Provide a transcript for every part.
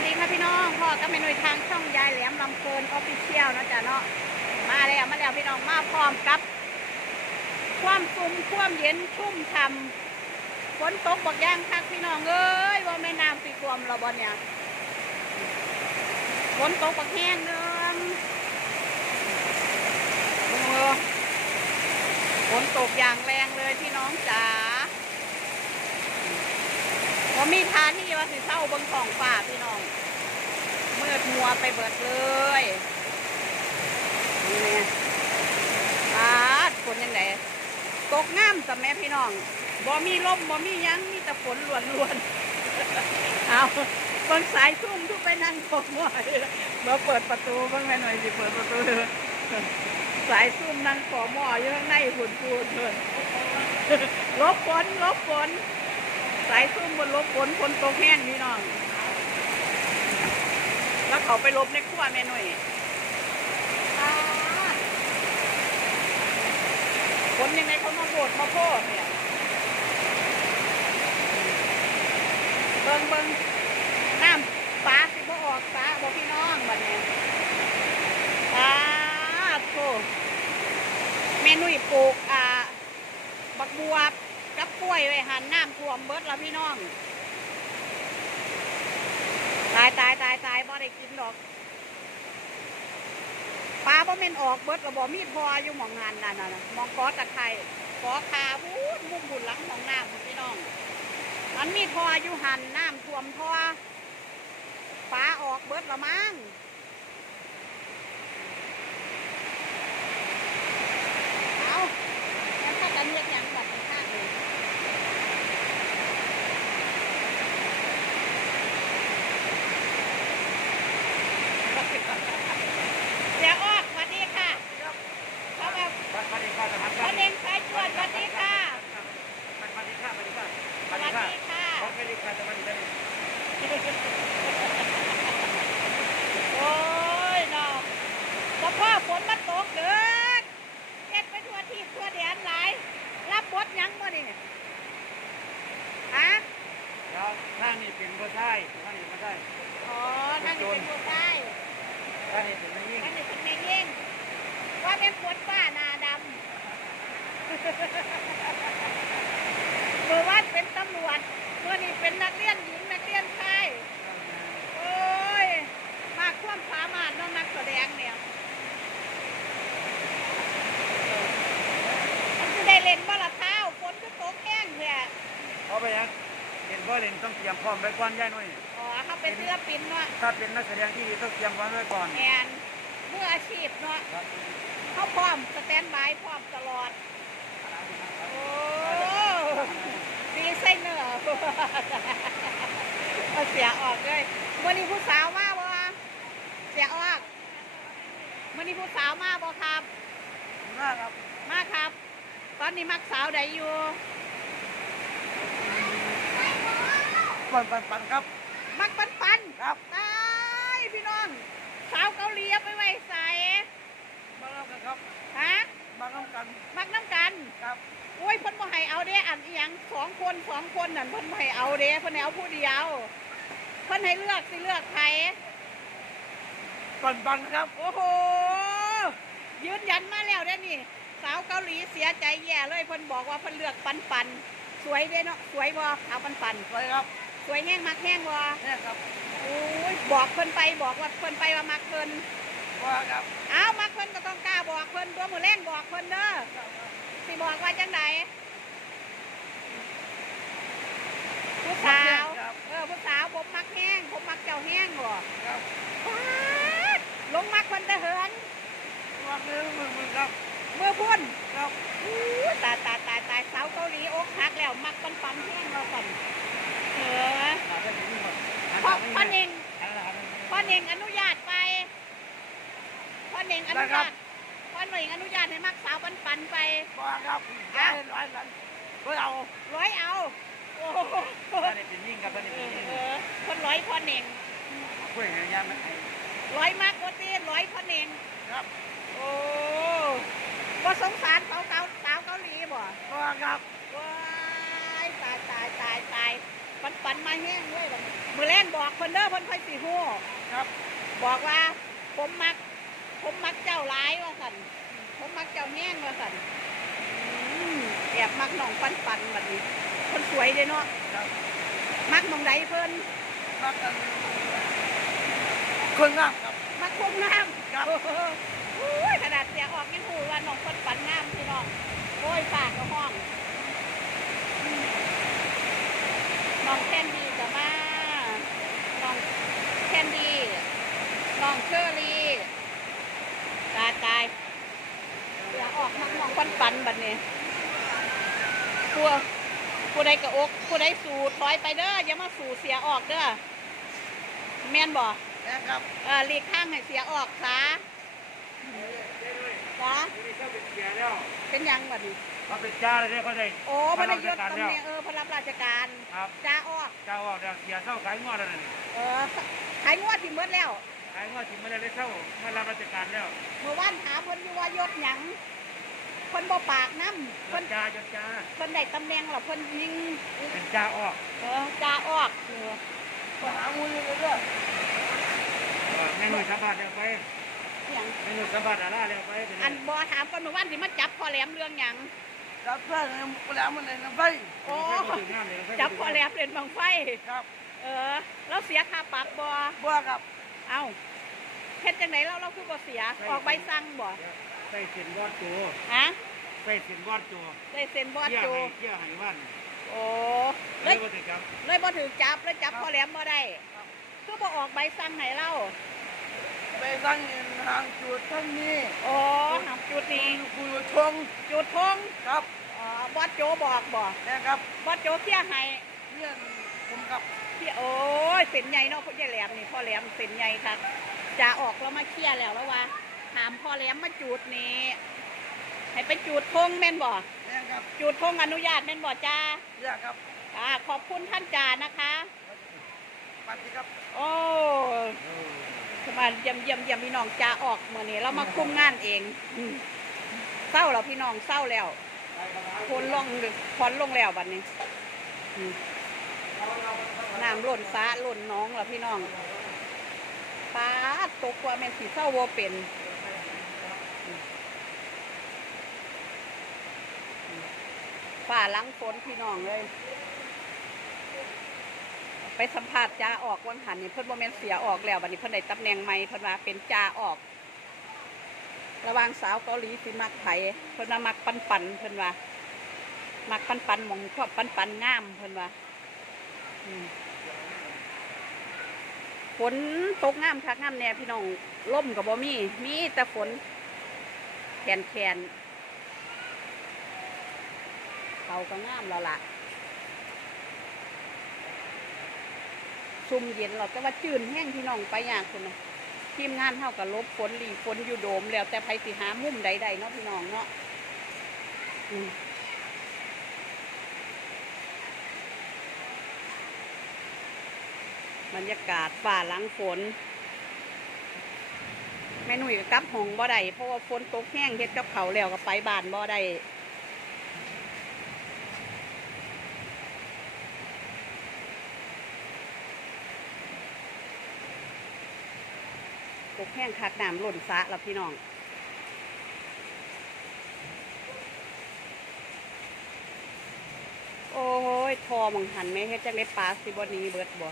วัสดีค่ะพี่น้องพ่อก็เป็นหน่วยทางช่องยายแหลมลำเพลินออฟฟิเชียลนะจ๊ะเนาะมาแล้วมาแล้วพี่น้องมาพร้อมกับ ความซุ่มความเย็นชุ่มฉ่ำฝนตกบักย่างคักพี่น้องเอ้ยว่าแม่น้ำปีกวมเราบ่เนี่ยฝนตกบักแห้งเนืองโอ้ฝนตกอย่างแรงเลยพี่น้องจ๋า ว่ามีทานที่ว่าสิเศร้าเบนของป่าพี่น้องเมืดมัวไปเบิดเลยนี่ไงปาดฝนยังไงตกง่ามสแม่พี่น้องบ่มีลมบ่มียังมีแต่ฝนล้วนๆเอาเบิ่งสายซุ่มทุกไปนั่งกบหน่อยมาเปิดประตูเบิ่งแม่หน่อยสิเปิดประตูสายซุ่มนั่งขอหมออยู่ข้างในหุ่นปูนเถินลบฝนลบฝน สายซุ่มบนลบฝนฝนตกแห้งพี่น้อง แล้วเขาไปลบในขั้วแม่หน่อยฝนยังไงเขามาโบดมาโพดเนี่ย เบิ่งเบิ่งน้ำฟ้าสิบ่ออกฟ้าบ่พี่น้องบัดนี้ฟ้าโธ่แม่นุ่ยปลูกอ่า บักบวบ ยไว้หันน้ำท่วมเบิดแล้วพี่น้อง ตายตายตายตายบ่ได้กินดอกปลาบ่แม่นออกเบิดแล้วบ่มีดพออยู่หมองงานนั่นน่ะหมองกอตะไคร้กอคาพูดมุมบุญหลังของน้ำพี่น้อง มันมีดพออยู่หันน้ำท่วมท่อปลาออกเบิดละมั้งเอาแล้วถ้ากันเรียกหยังบัดข้างเลย เสียออกสวัสดีค่ะเขาแบบ สวัสดีค่ะสวัสดี พระเองสายตรวจสวัสดีค่ะ สวัสดีค่ะสวัสดีค่ะ สวัสดีค่ะ สวัสดีค่ะสวัสดีค่ะโอ้ยน้องแต่พ่อฝนมันตกเกินเอ็ดไปทั่วที่ทั่วแดนหลาย รับบทหยังบ่นี่ฮะแล้วทานนี่เป็นผู้ชายท่านนี่ผู้ชายอ๋อท่านนี่เป็นผู้ชายทานนี่เป็นผู้หญิงท่านนี่เป็นแม่เย่งว่าเป็นฝนป้าหนาดำเมื่อวานเป็นตำรวจ เมื่อนี้เป็นนักเรียนหญิงนักเรียนชายโอ้ยมากความสามารถเน้องนักแสดงเนี่ยมันจะได้เล่นบ่ละเท้าฝนก็ตกแห้งแท้เขาไปยังเป็นพ่อเล่นต้องเตรียมพร้อมไว้ก่อนย่ายหน่อยอ๋อเขาเป็นศิลปินเนาะถ้าเป็นนักแสดงที่ดีต้องเตรียมพร้อมไว้ก่อนแมนมืออาชีพเนาะเขาพร้อมสแตนบายพร้อมตลอด โอ้ดีไซเนอร์ เอาเสี ยออกเลยวันนี้ผู้สาวมาบ่เสียออกวันนี้ผู้สาวมาบ่ครับ มากครับ มาครับ ตอนนี้มักสาวใดอยู่ปันปันปันครับ มักปันปันครับตายพี่น้องสาวเกาหลีเอาไปไว้ใส่มาแล้วกันครับฮะมาแล้วกันมักน้ำกันครับโอ้ยเพิ่นบ่ให้เอาเด้อันอีหยังสองคนสองคนนั่นเพิ่นบ่ให้เอาเด้เพิ่นให้เอาผู้เดียว เพิ่นให้เลือกสิเลือกใครปันปันครับ โอ้โห ยืนยันมาแล้วเด้นี่ สาวเกาหลีเสียใจแย่เลยเพิ่นบอกว่าเพิ่นเลือกปันปัน สวยเด้เนาะสวยบ่สาวปันปันไปครับสวยแห้งมักแห้งบ่เนี่ยครับโอ้ยบอกเพิ่นไปบอกว่าเพิ่นไปว่ามักเพิ่นว่าครับอ้าวมักเพิ่นก็ต้องกล้าบอกเพิ่นตัวมือแรงบอกเพิ่นเด้อสิบอกว่าจังไดผู้สาว ครับ เออผู้สาวผมมักแห้งผมมักเจ้า แห้งบ่ครับป๊าดลงมักเพิ่นแต่เหินว่ามือมือมือครับเมื่อพุ่นครับอู้ตายตายตายตายสาวเกาหลีอกหักแล้วมักปันปันแห้งเราก่อนเออหาได้ถึงนี่หมดพ่อพ่อเน่งหาได้หาได้พ่อเน่งอนุญาตไปพ่อเน่งอนุญาตพ่อเน่งอนุญาตให้มักสาวปันปันไปว่าครับร้อยร้อยร้อยเพื่อเอาร้อยเอาโอ้โหท่านนี่เป็นยิ่งครับท่านนี่เอเป็นอยิ่งเออคนร้อยพ่อเน่ง คุยกันยังไงร้อยมากกว่าตีร้อยพ่อเน่งครับโอ้ว่าสงสารสาวเกาสาวเกาหลีบ่ว่าครับว้ายตายตายตายตายปันปันมาแห้งเลยบัดนี้มือแรงบอกเพิ่นเด้อเพิ่นค่อยสิฮู้ครับ บอกว่าผมมัก ผมมักเจ้าร้ายว่าสันผมมักเจ้าแห้งว่าสันอืมแอบมักน้องปันปันแบบนี้คนสวยเด้เนาะครับมักน้องใดเพิ่นรักกัน คนงามครับมักคงงามครับ โอ้ยขนาดเสียออกยังหูว่าน้องปันปันงามพี่น้องโอ้ยปากก็ห้องอืมน้องแคนดี้จะมาน้องแคนดี้น้องเชอรี่ตายตายเสียออกนักมองปันปันบัดนี้ผู้ผู้ใดกระอกผู้ใดสู่ถอยไปเด้ออย่ามาสู่เสียออกเด้อแม่นบ่นะครับเออหลีกข้างให้เสียออกซะจ้านี่เขาเป็นเสียแล้วเป็นหยังบัดนี้เขาเป็นจ้าเลยเนี่ยเขาได้โอ้พระยศข้าตำราชการแหน่งเออพระรับราชการครับจ้าออกเจ้าออกแล้วเสียเศร้าขายงวดแล้วนี่เออขายงวดที่หมดแล้วขายงวดถึงไม่ได้เลยเศร้าไม่รับราชการแล้ว เมื่อวานถามเพิ่นอยู่ว่ายศหยังเพิ่นบ่ปากน้ำยเพิ่นศจ้ายศจ้าเพิ่นได้ตำแหน่งแล้วเพิ่นยิงเป็นจ้าออกเออจ้าออกเออหามูลเลยเด้อ แม่หนุ่ยสัมผัสเดี๋ยวไปหยังแม่หนุ่ยสัมผัสอะไรเดี๋ยวไปเป็นอันบอถามกันเมื่อวานสิมาจับพ่อแหลมเรื่องหยังจับเพื่อนแล้วมันเลยนะไปโอ้จับพ่อแหลมเล่นบังไฟ ครับ เออแล้วเสียค่าปรับบอบัวครับเอ้าเฮ็ดจังไหนเราเราคือบ่เสียออกใบสั่งบ่ใส่เส้นวอดโจฮะใส่เส้นวอดโจได้เซ็นบอสเกี่ยโจให้เกี่ยให้วันโอ้เลเลยยว่าติครับเลยบ่ถือจับเลยจับพ่อแหลมบ่ได้ คือบ่ออกใบสั่งไหนเล่าไปตั้งทางจุดท่านนี้โอ้หำจุดนี้ คุยชงจุดทงครับอ๋อบอสโจบอกบ่นะครับบอสโจเคลียร์ให้เพื่อนผมครับเคลียร์โอ้ยเส้นใหญ่เนาะพ่อใหญ่แหลมนี่พ่อแหลมเส้นใหญ่ครับจะออกแล้วมาเคลียร์แล้วแล้วว่าถามพ่อแหลมมาจุดนี่ให้ไปจุดทงแม่นบ่นะครับจุดทงอนุญาตแม่นบ่จ้าอยากครับอ่าขอบคุณท่านจ่านะคะ ปฏิครับโอ้สมาเยี่ยมเยี่ยมเยี่ยมพี่น้องจ่าออกเมื่อนี้เรามาคุมงานเองอืมเศร้าแล้วพี่น้องเศร้าแล้วพ้นลงพ้นลงแล้วบัดนี้อืมน้ำล้นฟ้าล้นหน้องแล้วพี่น้องฟ้าตกกว่าแม่นสีเศร้าวัเป็น ฝ่าหลังฝนพี่น้องเลย ไปสัมภาษณ์จ่าออกวังหันนี่เพิ่นบ่แม่นเสียออกแล้วบัดนี้เพิ่นได้ตำแหน่งใหม่เพิ่นว่าเป็นจ่าออก ระวางสาวเกาหลีสิมักไผเพิ่นว่ามักปันปันเพิ่นว่ามักปันปันมองชอบปันปันงามเพิ่นว่าฝนตกงามคักงามแน่พี่น้องล่มกับบ่มีมีแต่ฝนแขนแขนเขาก็งามแล้วล่ะ ซุ่มเย็นเราแต่ว่าจืนแห้งพี่น้องไปอย่างคุณนะทีมงานเท่ากับลบฝนหลีฝนอยู่โดมแล้วแต่ไผสิหามุมใดๆเนาะพี่น้องเนาะบรรยากาศฝ่าหลังฝนแม่หนุ่ยก็กลับห้องบ่ได้เพราะว่าฝนตกแห้งเฮ็ดกับเขาแล้วก็ไปบานบ่ได้ ตกแห้งคักน้ำหล่นสะแล้วพี่น้องโอ้ย ทอมังหันไหมเฮ็ดจังได้ปลาสิบนี้เบิดบ่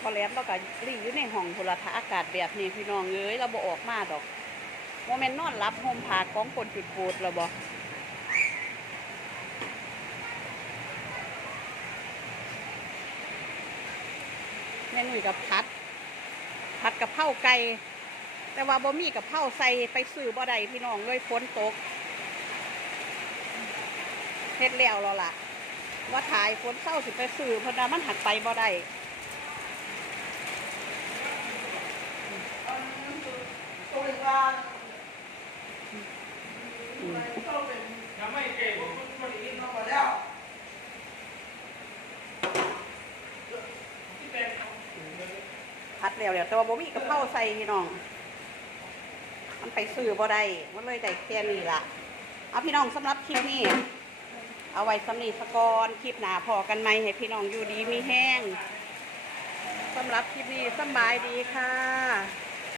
พอแหลมเราก็รีอยู่ในห้องโทรทัศน์อากาศแบบนี้พี่น้องเอ้ยเราบ่ออกมาดอกโมเมนต์นอนรับห่มผ้ากองคนจุดโกดแล้วบ่ ม่นุ่ยกับพัดผัดกับเผาไก่แต่ว่าบ่มีกับเผาใส่ไปซื้อบ่ได้พี่น้องเลยฝนตกเฮ็ดแล้วแล้วล่ะ ว่าถ่ายฝนเศร้าสิไปซื้อเพราะว่ามันหักไปบ่ได้ตัวงานอืม ต้องเป็น ยังไม่เก่ง คนอีกเข้ามา แล้วผัดแล้วแล้วแต่ว่าบ่มีกระเผาใส่พี่น้อง มันไปซื้อบ่ได้มันเลยได้แค่นี้ล่ะ เอาพี่น้องสำหรับคลิปนี้ เอาไว้สำนีสกอนคลิปหนาพอกันไหมให้พี่น้องอยู่ดีมีแห้งสำหรับคลิปนี้สบายดีค่ะ